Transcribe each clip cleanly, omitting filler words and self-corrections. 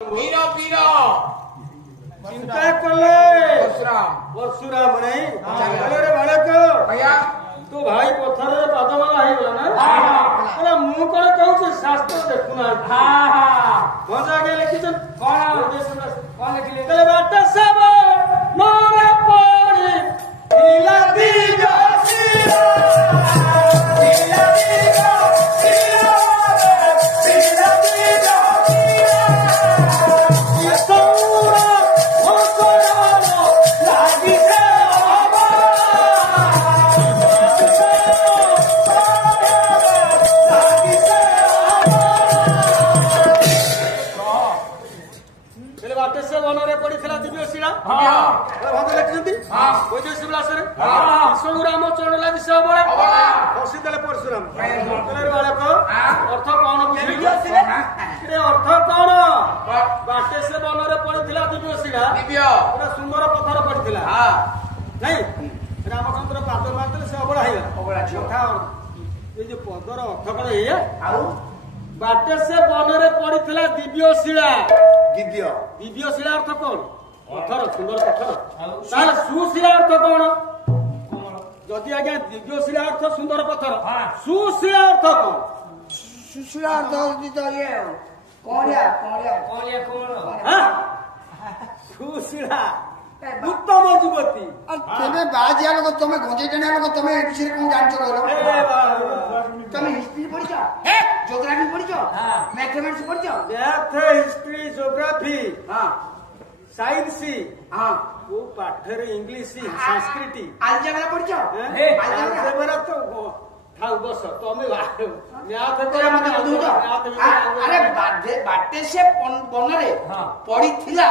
पीरो पीरो चिंता कले परशुराम नहीं रे बालक भैया तू भाई पथर रे पादमाला हे गला ना अरे मु कोन कहू शास्त्र देखुना मजा के लिखिछन कोन लिखिले तले बाटा सब मोरे पड़ी हिला दी जोशीरा हिला दी जोशीरा हिला दी जोशीरा सोरा हो सोरा लागी से वनरे पड़ी दिव्य शिला भाग लिखिंट वैदेशी विलासरे विष्णु राम चरण लगी से बड़ा प्रसिद्ध परशुराम बालक अर्थ कौन बुझे अर्थ कौन बाटे से वनरे पड़ी दिव्य शिला गोटे सुंदर पथर पड़ी नहीं रामचंद्र पाद मारते से अबड़ा कथा ये पदर अर्थ कौन ये बाटे से वनरे पड़ी दिव्य शिला दिव्य शिला अर्थ कौन पत्थर सुंदर पत्थर तार सुशिला अर्थ कौन जदि आज्ञा दिव्य शिला अर्थ सुंदर पत्थर सुशिला अर्थ कौन सुशिला अर्थ तो ये सुशिला उत्तम युवती तुम्हें बाजिया लोग तुम्हें घोंचे टेने लोग तुम्हें एक दूसरे को जानते हो तुम्हें हिस्ट्री पढ़ियो ज्योग्राफी पढ़ियो मैथमेटिक्स पढ़ियो मैथ हिस्ट्री ज्योग्राफी साइंस वो पाठर इंग्लिश संस्कृति अलजेब्रा पढ़ियो अलजेब्रा तो थाउ बस तमे मैथ तेरा मत बुझो अरे बाटे से बनरे पड़ी थिला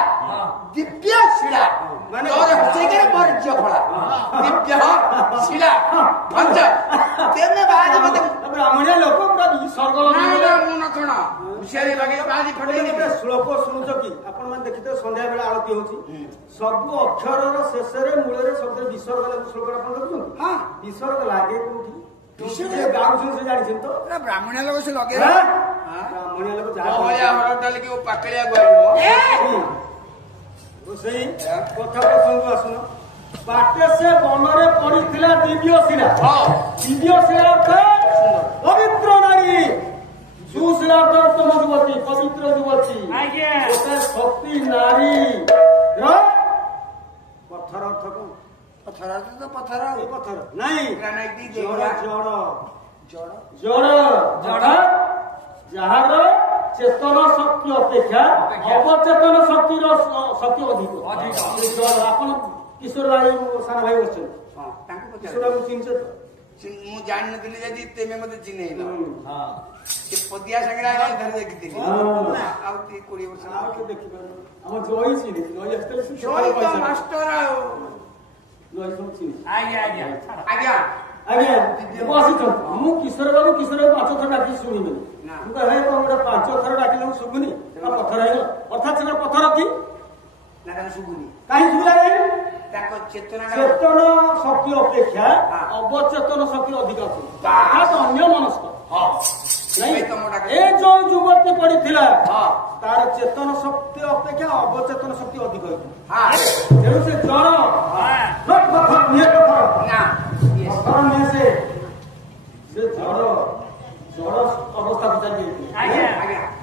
दिव्य शिला माने और हसेके वर्ज्य फला दिव्य शिला पंच तेने बाज मत ब्राह्मण लोक पूरा स्वर्ग ना मुन कोन हुशियारी लगे बाजी फटे श्लोक सुनुछ कि आपण मन देखिते संध्या बेला आरती होची सब अक्षरर शेषरे मूलरे शब्द विसर्ग लागू श्लोक आपण देखुछन विसर्ग लागे कोठी गाँव से जानी तो ब्राह्मण लोग से लगे ब्राह्मण लोग डाल के वो पकड़िया गयो सही कथा प्रसंग आसुन बाटे से वनरे पड़ी दिव्य शिला दिव्य शिला अर्थ पवित्र नारी सुशिला अर्थ उत्तम युवती पवित्र युवती गोटे शक्ति नारी पत्थर अर्थ कौन पत्थर तो पत्थर पत्थर नहीं ग्रेनाइट जड़ जड़ जड़ जड़ जार चेतन शक्ति अपेक्षा अवचेतन शक्तिर शक्ति अधिक जड़ आपण किशोर भाई सारा भाई बच्चे किशोर बाबू चिन्ह मु जान नथिली जदी तेमे मते चिन्हैलो के पदिया संगड़ा धर देखिथिली आ ती 20 वर्ष आ के देखि हम जोई चिन्ह जोई अस्तर से जोई तो मास्टर आओ जोई सब चिन्ह आज्ञा बसिथ मु किशोर बाबू 5 थर डाकी शुणिबे मु कहे तो हमरा 5 थर डाकिले सुबुनी पत्थर है अर्थात से पत्थर की ना सुबुनी काहे सुबुला नहीं चेतन शक्ति अपेक्षा अवचेतन शक्ति अधिक अच्छे अन्य मनस्क ए जो युवती पड़ी तार चेतन शक्ति अपेक्षा अवचेतन शक्ति अधिक तेणु से जड़ से जड़ अवस्था को चलिए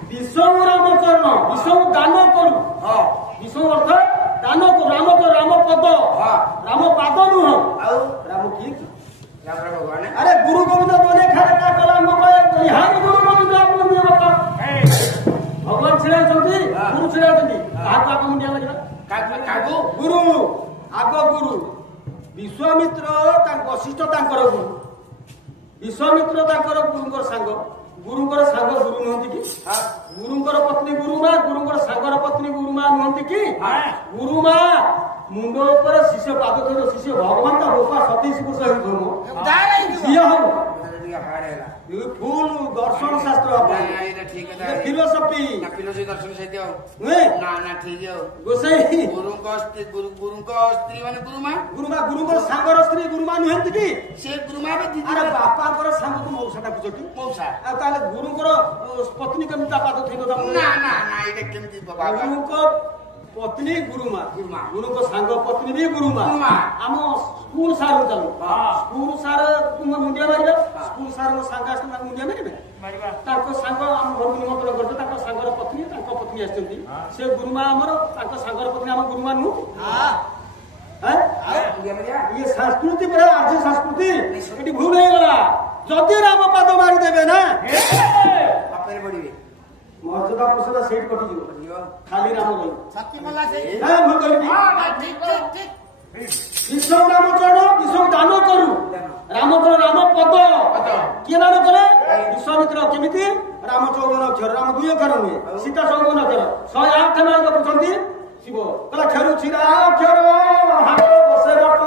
विष्णु रामचरण विष्णु दान करू विष्णु अर्थ दान को राम पद राम पाद नुह राम की भगवान अरे गुरु गोविंद बोले खारे का कला निहार गुरु गोविंद आपन दिए बता भगवान छिड़ा छथि गुरु छिड़ा छथि हाथ आप मुंडिया लगा कागो गुरु आगो गुरु विश्वामित्र वशिष्ठ तांकर गुरु विश्वामित्र तांकर गुरुंकर सांग गुरुंकर सांग गुरु नहंती कि गुरुंकर पत्नी गुरुमा गुरुंकर सांगर पत्नी गुरुमा नहंती कि गुरुमा मुंड ऊपर शिष्य पाद थोर शिष्य भगवान का रूपा 27 पुरुष धर्म सी हम ହାର୍ଡ ହେଲା ଫୁଲ ଦର୍ଶନ ଶାସ୍ତ୍ର ଏଇଟା ଠିକ କଥା ଫିଲୋସଫି ନା ଫିଲୋସଫି ଦର୍ଶନ ସାହିତ୍ୟ ନୁହେଁ ନା ନା ଠିକ ଆଉ ଗୋସାଇ ଗୁରୁଙ୍କ ସ୍ତ୍ରୀ ମାନେ ଗୁରୁମା ଗୁରୁଙ୍କ ସାଙ୍ଗର ସ୍ତ୍ରୀ ଗୁରୁମା ନୁହେନ୍ତି କି ସେ ଗୁରୁମା ବି ଦିଦି ଆରେ ବାପାଙ୍କର ସାଙ୍ଗକୁ ମଉସା ଡାକୁଛନ୍ତି ମଉସା ଆଉ ତାହେଲେ ଗୁରୁଙ୍କର ପତ୍ନୀ କେମିତି ତା ପାଦ ଥୋଇ ଦବା ନା ନା ନା ଏଇଟା କେମିତି ଗୁରୁଙ୍କ ପତ୍ନୀ ଗୁରୁମା ଗୁରୁଙ୍କ ସାଙ୍ଗ ପତ୍ନୀ ବି ଗୁରୁମା ଆମ ସ୍କୁଲ ସାର୍ ଚାଲୁ ସ୍କୁଲ ସାର୍ ମୁଣ୍ଡିଆ ମାରିବେ ସ୍କୁଲ ସାର୍ ସାଙ୍ଗ ଆସିଛନ୍ତି ତାଙ୍କୁ ମୁଣ୍ଡିଆ ମାରିବେ ତାଙ୍କ ସାଙ୍ଗ ଆମ ଘରକୁ ନିମନ୍ତ୍ରଣ କରିছে ତାଙ୍କ ସାଙ୍ଗର ପତ୍ନୀ ତାଙ୍କ ପତ୍ନୀ ଆସିଛନ୍ତି ସେ ଗୁରୁମା ଆମର ତାଙ୍କ ସାଙ୍ଗର ପତ୍ନୀ ଆମ ଗୁରୁମା ନୁହଁ ଇଏ ସଂସ୍କୃତି ପରା ଆଜି ସଂସ୍କୃତି ଏଠି ଭୁଲ ହେଇଗଲା ଯଦି ରାମ ପାଦ ମାରିଦେବେ ନା ବାପରେ ପଡିବେ ମର୍ଯ୍ୟାଦା ପୁରୁଷର ସେଇଠି କଟିଯିବ ଖାଲି ରାମ ଗଲ ଭୁଲ କରିବି ବିଶ୍ୱ ରାମଚରଣ ବିଶ୍ୱ ଦାନ କରୁ ରାମଚରଣ ରାମ ପଦ କିଏ ଦାନ କଲେ ବିଶ୍ୱାମିତ୍ର କେମିତି ରାମ 54 ଅକ୍ଷର ରାମ 2 ଅକ୍ଷର ନୁହେଁ ସୀତା 54 ଅକ୍ଷର 108 ମାର୍ଗ ପୁଛନ୍ତି ଶିବ କହିଲା ଖେଳୁଛି ଅକ୍ଷର ହାତ ବସେ ବଟ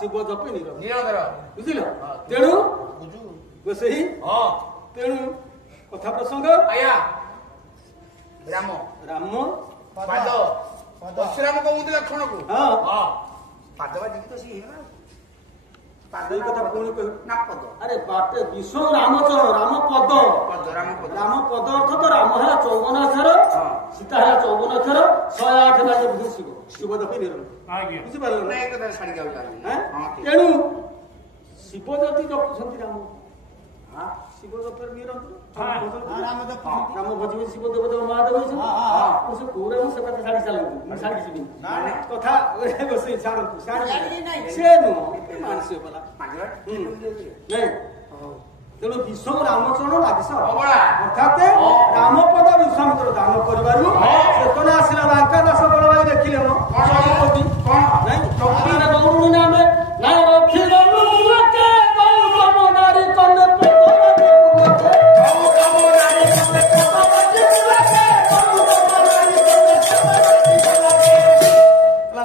ଶିବ ଜପି ନିରନ୍ତର ବୁଝିଲ ତେଣୁ ସେଇ ତେଣୁ କଥା ପ୍ରସଙ୍ଗ ଆଜ୍ଞା ରାମ ରାମ ପାଦ ପରଶୁରାମ କହୁଥିଲେ ଲକ୍ଷ୍ମଣକୁ ପାଦ ବାଜିକି ତ ସେ ହେଇଗଲା ପାଦ କଥା ପୁଣି କହିବୁ ନା ପଦ ଆରେ ବାଟେ ବିଶ୍ୱ ରାମଚରଣ ରାମ ପଦ ରାମ ପଦ ଅର୍ଥ ତ ରାମ ହେଲା 54 ଅକ୍ଷର ସୀତା ହେଲା 54 ଅକ୍ଷର 108 ମାର୍ଗ ଶିବ ଶିବ ଜପି ନିରନ୍ତର ବୁଝିପାରିଲ ନା ତେଣୁ ଶିବ ଯଦି ଜପୁଛନ୍ତି ରାମ ଶିବ ଜପରେ ନିରନ୍ତର ରାମ ଭଜିବେ ଶିବ ଦେବଦେବ ମହାଦେବ ସେ କୋଉ ସେ କଥା ଛାଡି ଚାଲନ୍ତୁ ମୁଁ ଛାଡିକି ଯିବିନି କଥା ବସେଇ ଛାଡନ୍ତୁ ସେ ନୁହଁ ମାନସିକ କଲା ନାଇଁ ତେଣୁ ବିଶ୍ୱ ରାମଚରଣ ଲାଗିସ ଅର୍ଥାତ ରାମପଦ ବିଶ୍ୱାମିତ୍ର ଦାନ କରିବାରୁ ଚେତନା ଆସିଲା ବାଙ୍କା ଦାସ ବଳବାଇ ଦେଖିଲେ ନାଇଁ ଗୌରୁଣୀ ନାମେ ନା ରଖିଲୁ ଗୌତମ ନାରୀ କଲେ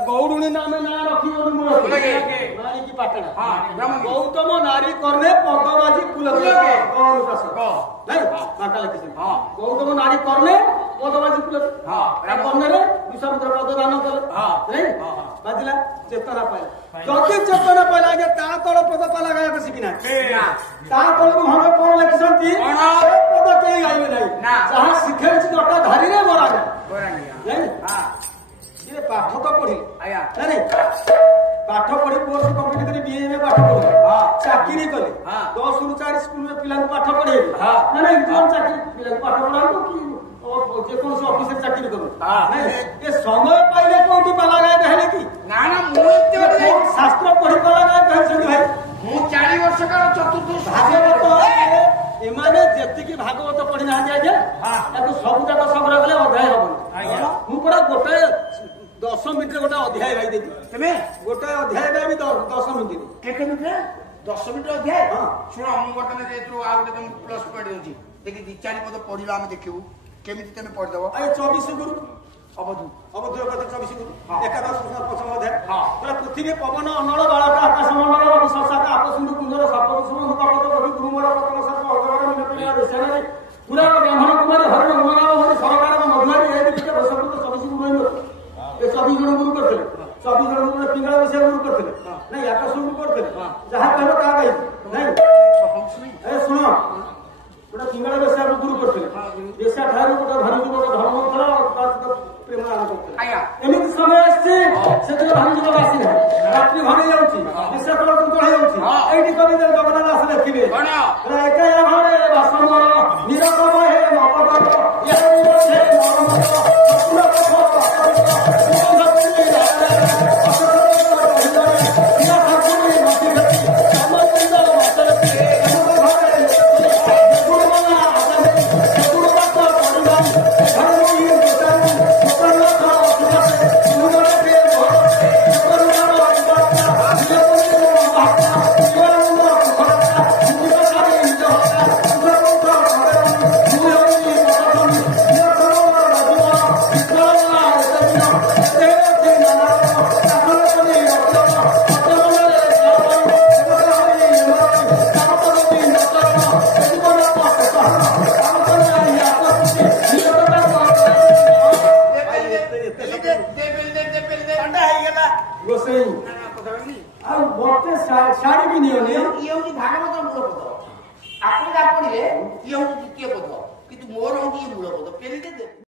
ଗୌରୁଣୀ ନାମେ ନା ରଖିଗଲୁ ମାରିକି ପାଟଣା ଗୌତମ ନାରୀ କର୍ଣ୍ଣେ ପଦବାଜି କୁଲ ନାଇଁ ମାତା ଲେଖିଛନ୍ତି ଗୌତମ ନାରୀ କର୍ଣ୍ଣେ ପଦବାଜି କୁଲ କର୍ଣ୍ଣରେ ବିଶ୍ୱାମିତ୍ର ପଦ ଦାନ କଲେ ନାଇଁ ବାଜିଲା ଚେତନା ପାଇଲା ଯଦି ଚେତନା ପାଇଲା ଆଜ୍ଞା ତା ତଳ ପଦ ପାଲା ଗାୟକ ଶିଖିନା ତା ତଳକୁ ଆମେ କଣ ଲେଖିଛନ୍ତି ପଦ କେହି ଗାଇବେ ନାହିଁ ଯାହା ଶିଖେଇଛି ଜଟା ଧାରିରେ ବରା ନାଇଁ ଇଏ ପାଠ ତ ପଢିଲେ ନାଇଁ ପାଠ ପଢି କୋର୍ସ କମ୍ପ୍ଲିଟ କରି ବିଏ ପାଠ ପଢିଲେ ଚାକିରି କଲେ 10 ରୁ 4 ସ୍କୁଲରେ ପିଲାଙ୍କୁ ପାଠ ପଢେଇଲେ ନାଇଁ ଚାକିରି ପିଲାଙ୍କୁ ପାଠ ପଢାନ୍ତୁ କି ଯେକୌଣସି ଅଫିସରେ ଚାକିରି କରୁ ଏ ସମୟ ପାଇଲେ କୋଉଠି ପାଲା ଗାୟକ ହେଲେ କି ନା ନା ମୁଁ ଶାସ୍ତ୍ର ପଢି ପାଲା ଗାୟକ ହେଉଛନ୍ତି ଭାଇ ମୁଁ 4 ବର୍ଷ କାଳ ଚତୁର୍ଥ ଭାଗବତ ଏମାନେ ଯେତିକି ଭାଗବତ ପଢି ନାହାନ୍ତି ଆଜ୍ଞା ତାକୁ ସବୁ ଯାକ ସଂଗ୍ରହ କଲେ ଅଧ୍ୟାୟ ହବନି ମୁଁ ପୁରା ଗୋଟାଏ 10 ମିନିଟରେ ଗୋଟେ ଅଧ୍ୟାୟ ଗାଇ ଦେବି ତମେ ଗୋଟେ ଅଧ୍ୟାୟ ଗାଇବି 10 ମିନିଟରେ କେତେ ମିନିଟ 10 ମିନିଟ ଅଧ୍ୟାୟ ଶୁଣ ମୁଁ ବର୍ତ୍ତମାନ ଯେହେତୁ ଆଉ ଗୋଟେ ତମକୁ ପ୍ଲସ୍ ପଏଣ୍ଟ ଦଉଛି ଦେଖି 2-4 ପଦ ପଢିବା ଆମେ ଦେଖିବୁ କେମିତି ତମେ ପଢିଦବ 24 ଗୁରୁ ଅବଧୂ କଥା 24 ଗୁରୁ ଏକାଦଶ ପ୍ରଥମ ଅଧ୍ୟାୟ ପୃଥିବୀ ପବନ ଅନଳ ବାଳକ ଆକାଶ ମଣ୍ଡଳ ବିଶ୍ୱଶାଖା ଆପସିନ୍ଧୁ କୁଞ୍ଜର ସପ୍ତମ କପଟ କବି ଗୁରୁମର ପତନ ସର୍ବ ଅଗର ମିନପିଆ ବିଷୟରେ ପୁରାଣ ବ୍ରାହ୍ମଣ କୁମାରୀ ହରଣ ମନାବ ହରି ସରକାର ମଧୁଆରୀ ଏ ଦିକେ ବସନ୍ତ 24 ଗୁରୁ ରହିବ ଏ 24 ଜଣ ଗୁରୁ କରିଥିଲେ 24 ଜଣ ଗୁରୁ ପିଙ୍ଗଳ ବିଷୟ ଗୁରୁ କରିଥିଲେ ନାଇଁ ଆକାଶ ଗୁରୁ କରିଥିଲେ ଯାହା କହିବ ତାହା ଗାଇଛି ନାଇଁ ଏ ଶୁଣ ଗୋଟେ ପିଙ୍ଗଳ ବେଶା ଗୁରୁ କରିଥିଲେ ବେଶା ଠାରୁ ଗୋଟେ ଧରିଯିବ ଗୋଟେ ଧର୍ମ କର ପ୍ରେମ ଦାନ କରୁଥିଲେ ଏମିତି ସମୟ ଆସିଛି ସେଥିରେ ଧରିଯିବ ବାସି ନାହିଁ ରାତ୍ରି ଭରି ଯାଉଛି ବେଶା ତଳକୁ ଚଢି ଯାଉଛି ଏଇଠି କବି ଜଗନ୍ନାଥ ଦାସ ଲେଖିବେ ଏକା ଘରେ ବାସନ ନିରକମ ହେ ମକଟ ଗୋସେଇ ଆଉ ଗୋଟେ ଶାଢୀ ବି ନିଅନି। ଇଏ ହଉଛି ଭାଗବତ ମୂଳ ପଦ। ଆପଣ ଯାହା ପଢିଲେ ଇଏ ହଉଛି ଦ୍ୱିତୀୟ ପଦ, କିନ୍ତୁ ମୋର ହଉଛି ମୂଳ ପଦ। କେମିତି